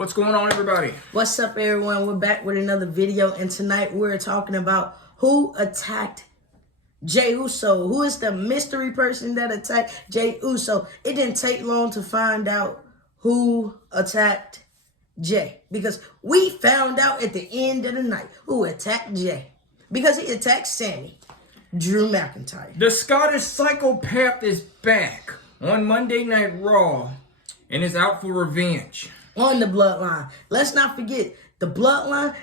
What's going on, everybody? What's up, everyone? We're back with another video, and tonight we're talking about who attacked Jeyuso. Who is the mystery person that attacked Jeyuso? It didn't take long to find out who attacked Jey, because we found out at the end of the night who attacked Jey, because he attacked Sami, Drew McIntyre. The Scottish psychopath is back on Monday Night Raw and is out for revenge. On the Bloodline. Let's not forget, the Bloodline,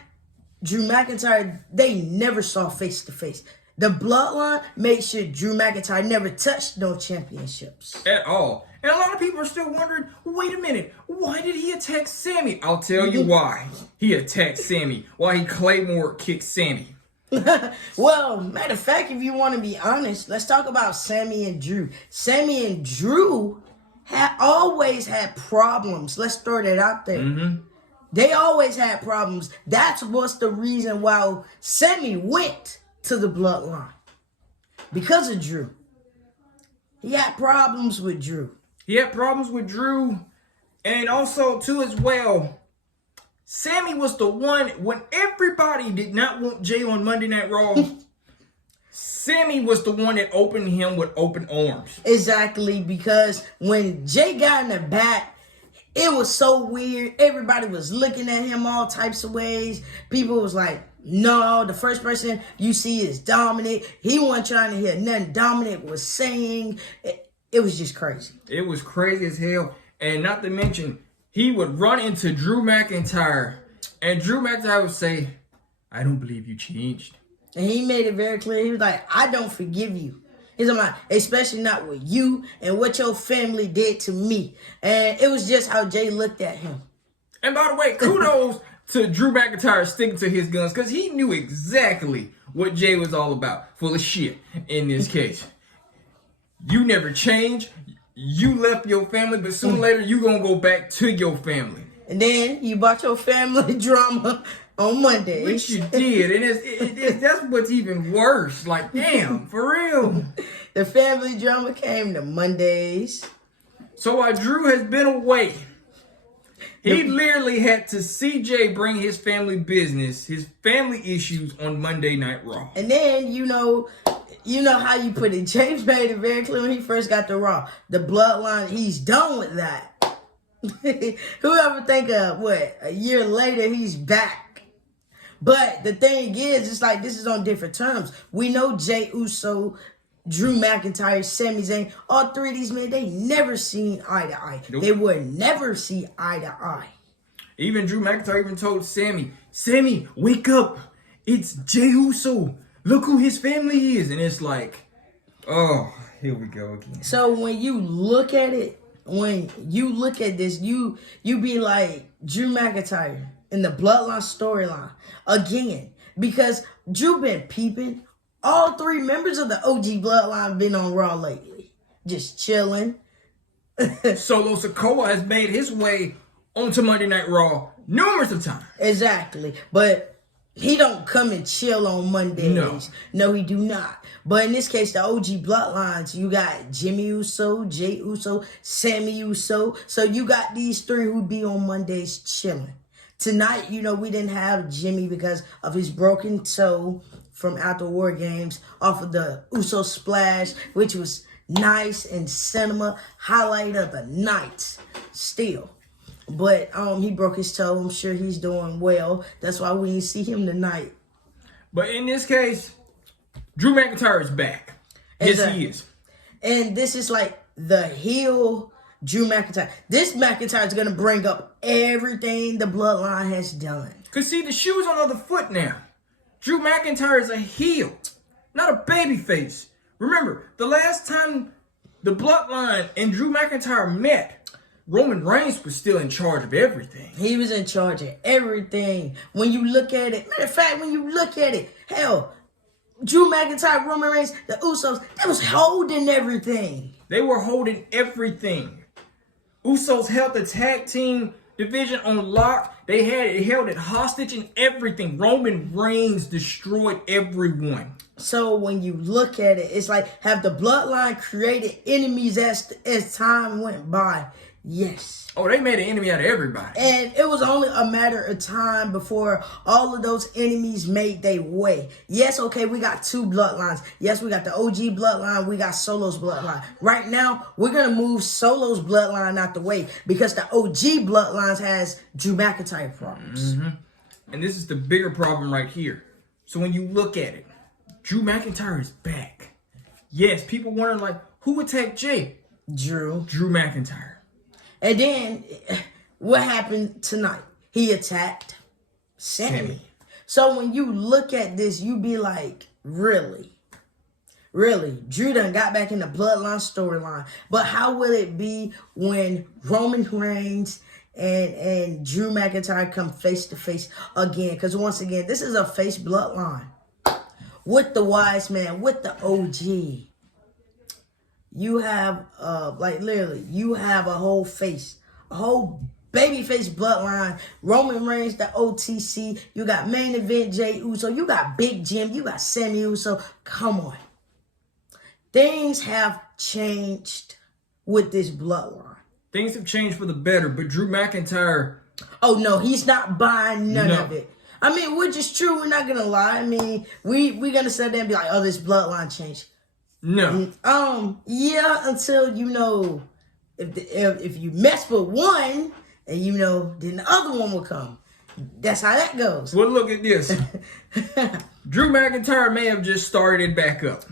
Drew McIntyre, they never saw face to face. The Bloodline made sure Drew McIntyre never touched no championships. At all. And a lot of people are still wondering, wait a minute, why did he attack Sami? I'll tell you why. He attacked Sami. Why he Claymore kicked Sami. Well, matter of fact, if you want to be honest, let's talk about Sami and Drew. Sami and Drew always had problems. Let's throw that out there. They always had problems. That's what's the reason why Sami went to the Bloodline. Because of Drew. He had problems with Drew. He had problems with Drew. And also, too, as well, Sami was the one, when everybody did not want Jey on Monday Night Raw, Sami was the one that opened him with open arms. Exactly, because when Jey got in the back, it was so weird. Everybody was looking at him all types of ways. People was like, no, the first person you see is Dominic. He wasn't trying to hear nothing Dominic was saying. It was just crazy. It was crazy as hell. And not to mention, he would run into Drew McIntyre, and Drew McIntyre would say, I don't believe you changed. And he made it very clear. He was like, I don't forgive you. He's like, especially not with you and what your family did to me. And it was just how Jey looked at him. And by the way, kudos to Drew McIntyre sticking to his guns, because he knew exactly what Jey was all about. Full of shit in this case. You never changed. You left your family, but sooner or later you gonna go back to your family. And then you brought your family drama on Monday. Which you did, and that's what's even worse. Like, damn, for real. The family drama came to Mondays. So while Drew has been away, he literally had to see Jey bring his family business, his family issues on Monday Night Raw. And then, you know how you put it. James made it very clear when he first got to Raw. The Bloodline, he's done with that. Whoever think of, a year later, he's back. But the thing is, it's like, this is on different terms. We know Jeyuso, Drew McIntyre, Samizayn, all three of these men, they never seen eye to eye. Nope. They would never see eye to eye. Even Drew McIntyre even told Sami, wake up. It's Jeyuso. Look who his family is. And it's like, oh, here we go again. So when you look at it, when you look at this, you be like, Drew McIntyre in the Bloodline storyline again, because Drew been peeping. All three members of the OG Bloodline been on Raw lately, just chilling. Solo Sikoa has made his way onto Monday Night Raw numerous of times. Exactly, but he don't come and chill on Mondays. No, he do not. But in this case, the OG Bloodlines, you got jimmyuso, jeyuso, samizayn. So you got these three who be on Mondays chilling. Tonight, we didn't have Jimmy because of his broken toe from after War Games off of the Uso Splash, which was nice and cinema highlight of the night still. But he broke his toe. I'm sure he's doing well. That's why we didn't see him tonight. But in this case, Drew McIntyre is back. Yes, he is. And this is like the heel Drew McIntyre. This McIntyre is going to bring up everything the Bloodline has done. Because see, the shoe's on the other foot now. Drew McIntyre is a heel, not a babyface. Remember, the last time the Bloodline and Drew McIntyre met, Roman Reigns was still in charge of everything. He was in charge of everything. When you look at it, matter of fact, when you look at it, hell, Drew McIntyre, Roman Reigns, the Usos, they was holding everything. They were holding everything. Usos held the tag team division on lock. They held it hostage and everything. Roman Reigns destroyed everyone. So when you look at it, it's like, have the Bloodline created enemies as time went by? Yes. Oh, they made an enemy out of everybody. And it was only a matter of time before all of those enemies made their way. Yes, okay, we got 2 bloodlines. Yes, we got the OG bloodline. We got Solo's bloodline. Right now, we're going to move Solo's bloodline out the way because the OG bloodlines has Drew McIntyre problems. Mm-hmm. And this is the bigger problem right here. So when you look at it, Drew McIntyre is back. Yes, people wondering like, who attacked Jay? Drew McIntyre. And then, what happened tonight? He attacked Sammy. So when you look at this, you be like, really? Really? Drew done got back in the Bloodline storyline. But how will it be when Roman Reigns and Drew McIntyre come face to face again? Because once again, this is a face bloodline. With the wise man, with the OG. You have, like literally, you have a whole face, a whole babyface bloodline. Roman Reigns, the OTC. You got main event Jeyuso. You got Big Jim. You got Samizayn. Come on. Things have changed with this bloodline. Things have changed for the better, but Drew McIntyre... Oh, no, he's not buying none of it. I mean, which is true. We're not going to lie. I mean, we're going to sit there and be like, oh, this bloodline changed. No. Yeah, until, you know, if you mess with one, and, you know, then the other one will come. That's how that goes. Well, look at this. Drew McIntyre may have just started back up.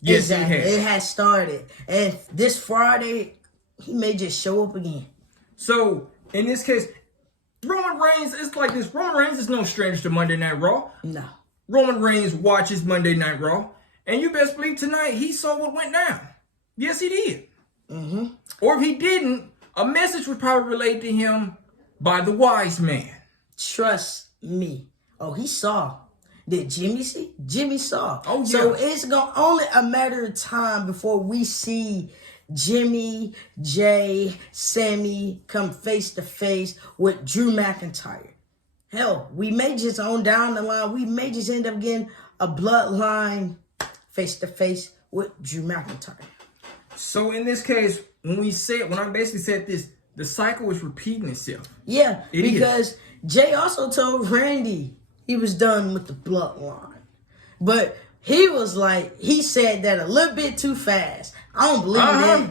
Yes, exactly. He has. It has started. And this Friday, he may just show up again. So, in this case, Roman Reigns, it's like this. Roman Reigns is no stranger to Monday Night Raw. No. Roman Reigns watches Monday Night Raw. And you best believe tonight he saw what went down. Yes, he did. Mm-hmm. Or if he didn't, a message was probably relayed to him by the wise man. Trust me. Oh, he saw. Did Jimmy see? Jimmy saw. Oh, yeah. So it's only a matter of time before we see Jimmy, Jay, Sammy come face to face with Drew McIntyre. Hell, we may just on down the line, we may just end up getting a bloodline face to face with Drew McIntyre. So in this case, when I basically said this, the cycle is repeating itself. Yeah, because Jay also told Randy he was done with the bloodline. But he was like, he said that a little bit too fast. I don't believe that.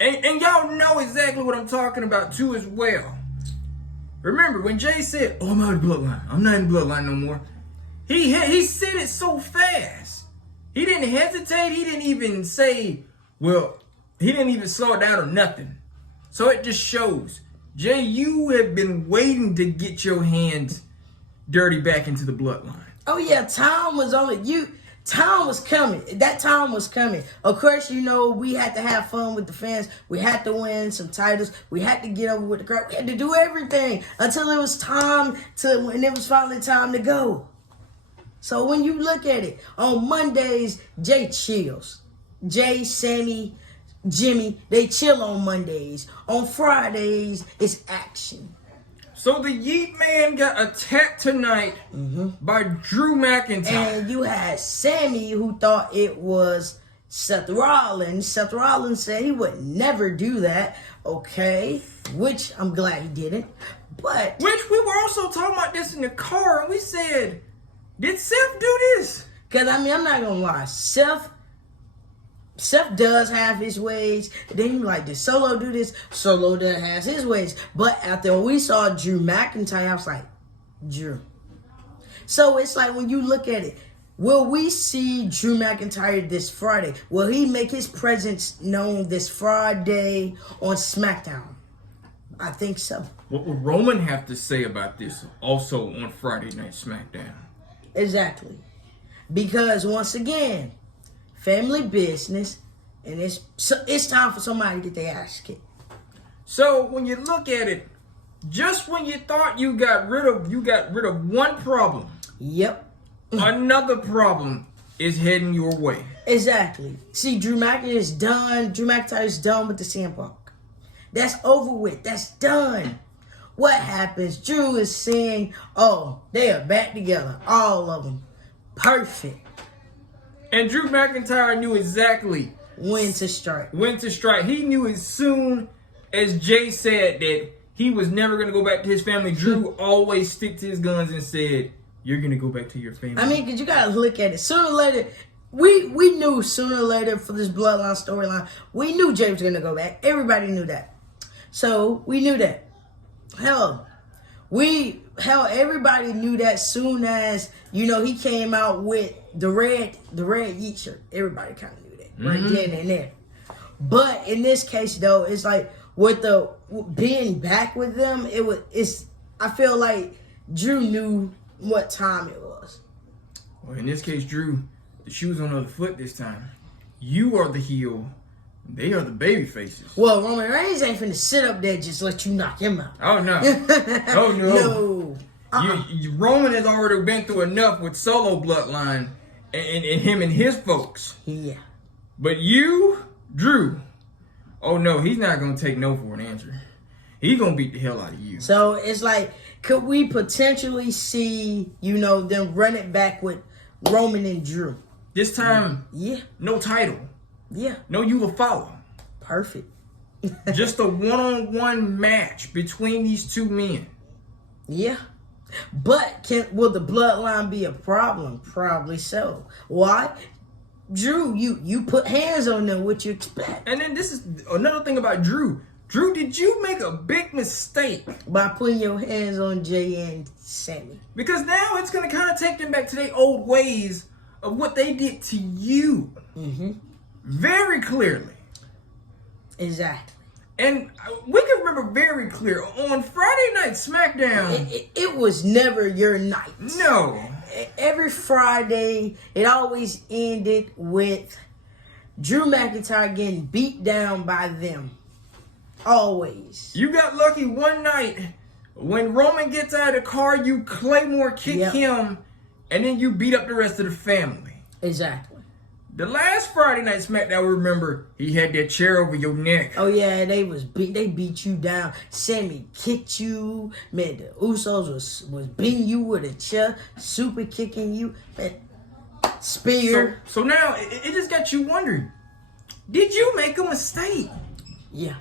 And y'all know exactly what I'm talking about too as well. Remember when Jay said, "Oh, I'm out of the bloodline. I'm not in the bloodline no more." He said it so fast. He didn't hesitate. He didn't even say, well, he didn't even slow it down or nothing. So it just shows, Jay, you have been waiting to get your hands dirty back into the bloodline. Oh yeah, time was coming. That time was coming. Of course, you know, we had to have fun with the fans. We had to win some titles. We had to get over with the crowd. We had to do everything until it was when it was finally time to go. So when you look at it, on Mondays, Jay chills. Jay, Sammy, Jimmy, they chill on Mondays. On Fridays, it's action. So the Yeet Man got attacked tonight by Drew McIntyre. And you had Sammy who thought it was Seth Rollins. Seth Rollins said he would never do that. Okay, which I'm glad he didn't. But which we were also talking about this in the car, and we said, did Seth do this? Because, I mean, I'm not going to lie. Seth does have his ways. Then you like, did Solo do this? Solo does have his ways. But after we saw Drew McIntyre, I was like, Drew. So it's like when you look at it, will we see Drew McIntyre this Friday? Will he make his presence known this Friday on SmackDown? I think so. What will Roman have to say about this also on Friday Night SmackDown? Exactly. Because once again, family business, and it's time for somebody to get their ass kicked. So when you look at it, just when you thought you got rid of one problem, yep, another problem is heading your way. Exactly. See, Drew McIntyre is done. Drew McIntyre is done with the CM Punk. That's over with. That's done. What happens? Drew is saying, oh, they are back together. All of them. Perfect. And Drew McIntyre knew exactly when to strike. He knew as soon as Jay said that he was never going to go back to his family, Drew always stick to his guns and said, you're going to go back to your family. I mean, because you got to look at it. Sooner or later, we knew sooner or later for this Bloodline storyline, we knew Jay was going to go back. Everybody knew that. So, we knew that. Hell, everybody knew that soon as, you know, he came out with the red Yeet shirt. Everybody kind of knew that. Right then and there. But in this case, though, it's like, with the being back with them, I feel like Drew knew what time it was. Well, in this case, Drew, the shoe's on the other foot this time. You are the heel. They are the baby faces. Well, Roman Reigns ain't finna sit up there just let you knock him out. Oh, no. Oh, no. Roman has already been through enough with Solo Bloodline and him and his folks. Yeah. But you, Drew, oh, no, he's not going to take no for an answer. He's going to beat the hell out of you. So, it's like, could we potentially see, you know, them run it back with Roman and Drew? This time, yeah. No title. Yeah. No you will follow. Perfect. Just a one-on-one match between these two men. Yeah. But will the Bloodline be a problem? Probably so. Why? Drew, you put hands on them, what you expect. And then this is another thing about Drew. Drew, did you make a big mistake? By putting your hands on Jay and Sammy. Because now it's going to kind of take them back to their old ways of what they did to you. Mm-hmm. Very clearly. Exactly. And we can remember very clear, on Friday Night SmackDown, it was never your night. No. Every Friday, it always ended with Drew McIntyre getting beat down by them. Always. You got lucky one night when Roman gets out of the car, you Claymore kick him, and then you beat up the rest of the family. Exactly. The last Friday Night SmackDown, remember, he had that chair over your neck. Oh yeah, they beat you down. Sammy kicked you. Man, the Usos was beating you with a chair, super kicking you. Man, spear. So now it just got you wondering, did you make a mistake? Yeah.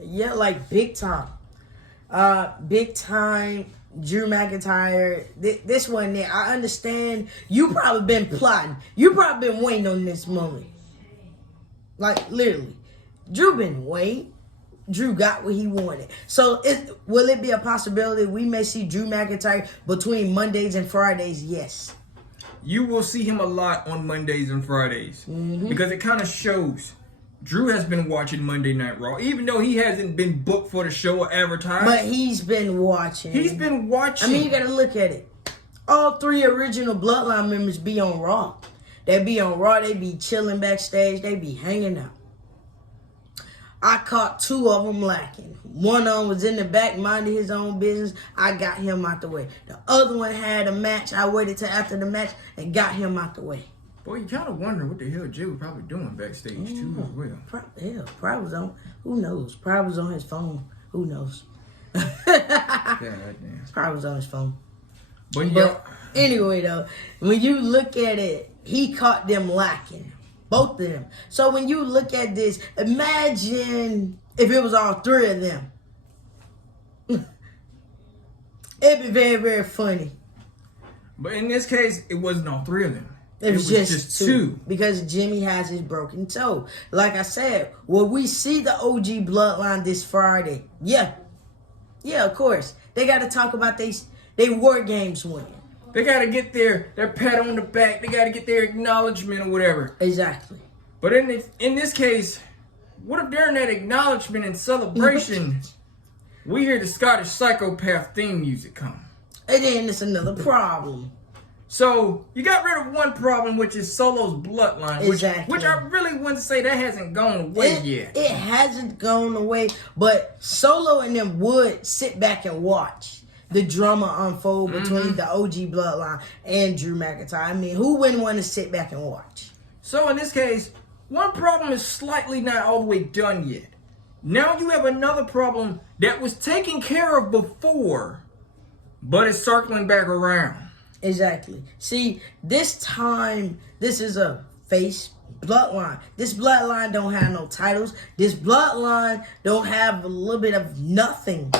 Yeah, like big time. Big time. Drew McIntyre, this one there, I understand you probably been plotting. You probably been waiting on this moment. Like, literally. Drew been waiting. Drew got what he wanted. So, will it be a possibility we may see Drew McIntyre between Mondays and Fridays? Yes. You will see him a lot on Mondays and Fridays. Mm-hmm. Because it kind of shows. Drew has been watching Monday Night Raw, even though he hasn't been booked for the show or advertised. But he's been watching. He's been watching. I mean, you gotta look at it. All three original Bloodline members be on Raw. They be on Raw, they be chilling backstage, they be hanging out. I caught two of them lacking. One of them was in the back minding his own business. I got him out the way. The other one had a match. I waited till after the match and got him out the way. Boy, you kind of wonder what the hell Jay was probably doing backstage too as well. Probably was on. Who knows? Probably was on his phone. Who knows? Probably was on his phone. But anyway, though, when you look at it, he caught them lacking. Both of them. So when you look at this, imagine if it was all three of them. It'd be very, very funny. But in this case, it wasn't all three of them. It was just two. Because Jimmy has his broken toe. Like I said, will we see the OG Bloodline this Friday? Yeah. Yeah, of course. They got to talk about they War Games win. They got to get their pat on the back. They got to get their acknowledgement or whatever. Exactly. But in this case, what if during that acknowledgement and celebration, we hear the Scottish Psychopath theme music come? And then it's another problem. So, you got rid of one problem, which is Solo's Bloodline. Exactly. Which I really wouldn't say that hasn't gone away yet. It hasn't gone away, but Solo and them would sit back and watch the drama unfold between the OG Bloodline and Drew McIntyre. I mean, who wouldn't want to sit back and watch? So, in this case, one problem is slightly not all the way done yet. Now you have another problem that was taken care of before, but it's circling back around. Exactly. See, this time, this is a face Bloodline. This Bloodline don't have no titles. This Bloodline don't have a little bit of nothing.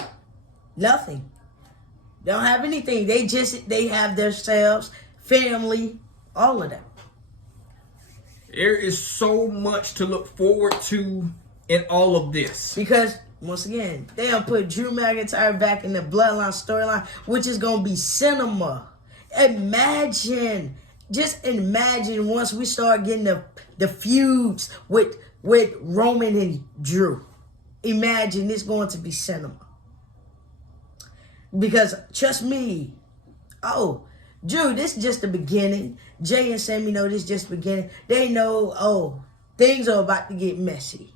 Nothing. They don't have anything. They have themselves, family, all of that. There is so much to look forward to in all of this. Because, once again, they don't put Drew McIntyre back in the Bloodline storyline, which is going to be cinema. Just imagine once we start getting the feuds with Roman and Drew. Imagine it's going to be cinema. Because, trust me, Drew, this is just the beginning. Jay and Sammy know this is just the beginning. They know, things are about to get messy.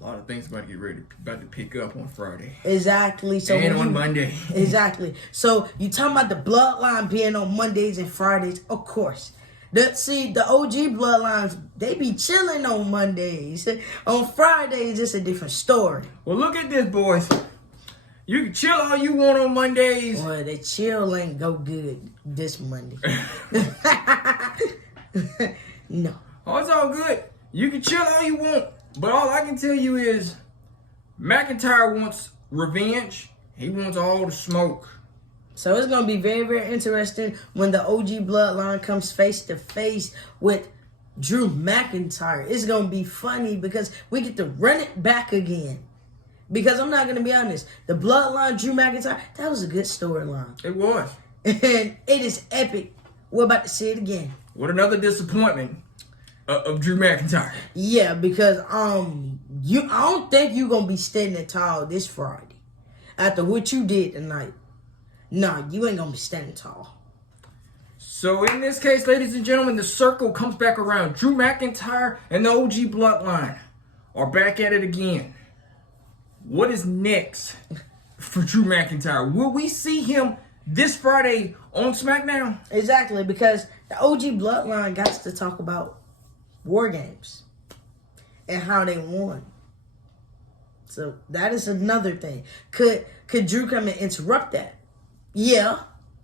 A lot of things about to pick up on Friday. Exactly. So and on Monday. Exactly. So you talking about the Bloodline being on Mondays and Fridays? Of course. The OG Bloodlines, they be chilling on Mondays. On Fridays, it's a different story. Well, look at this, boys. You can chill all you want on Mondays. Boy, the chill ain't go good this Monday. No. Oh, it's all good. You can chill all you want. But all I can tell you is McIntyre wants revenge. He wants all the smoke. So it's going to be very, very interesting when the OG Bloodline comes face to face with Drew McIntyre. It's going to be funny because we get to run it back again. Because I'm not going to be honest, the Bloodline, Drew McIntyre, that was a good storyline. It was. And it is epic. We're about to see it again. What another disappointment of Drew McIntyre. Yeah, because I don't think you're going to be standing tall this Friday. After what you did tonight. No, you ain't going to be standing tall. So in this case, ladies and gentlemen, the circle comes back around. Drew McIntyre and the OG Bloodline are back at it again. What is next for Drew McIntyre? Will we see him this Friday on SmackDown? Exactly, because the OG Bloodline got to talk about War Games and how they won. So that is another thing. Could Drew come and interrupt that? Yeah,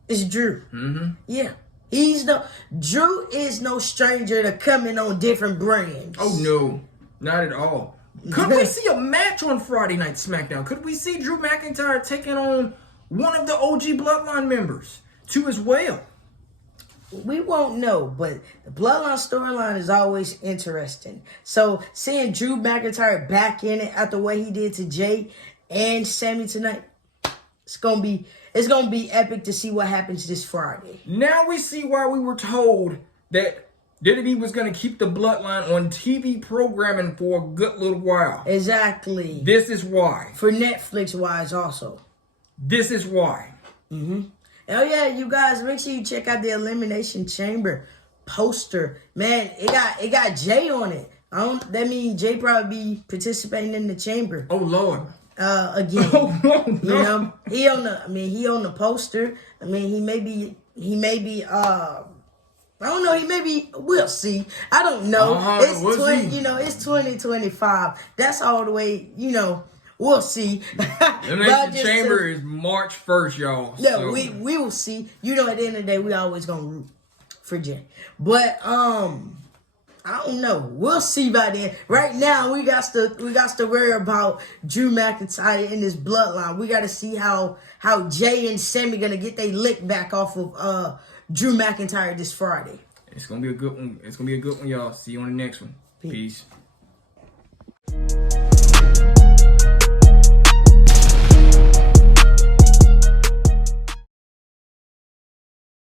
it's Drew. Mm-hmm. Yeah. Drew is no stranger to coming on different brands. Oh no, not at all. Could we see a match on Friday Night SmackDown? Could we see Drew McIntyre taking on one of the OG Bloodline members too as well? We won't know, but the Bloodline storyline is always interesting. So seeing Drew McIntyre back in it after what he did to Jay and Sammy tonight, it's gonna be epic to see what happens this Friday. Now we see why we were told that WWE was going to keep the Bloodline on TV programming for a good little while. Exactly. This is why. For Netflix wise also. This is why. Mm-hmm. Oh yeah, you guys, make sure you check out the Elimination Chamber poster. Man, it got Jay on it. That means Jay probably be participating in the chamber. Oh Lord. Again. Oh no. You know, he on the poster. I mean, he may be I don't know. We'll see. I don't know. It's 2025. That's all the way. We'll see. The next chamber is March 1st, y'all. Yeah, so. we will see. At the end of the day, we always gonna root for Jay. But I don't know. We'll see by then. Right now, we got to worry about Drew McIntyre and his Bloodline. We got to see how Jay and Sammy gonna get their lick back off of Drew McIntyre this Friday. It's gonna be a good one. It's gonna be a good one, y'all. See you on the next one. Peace.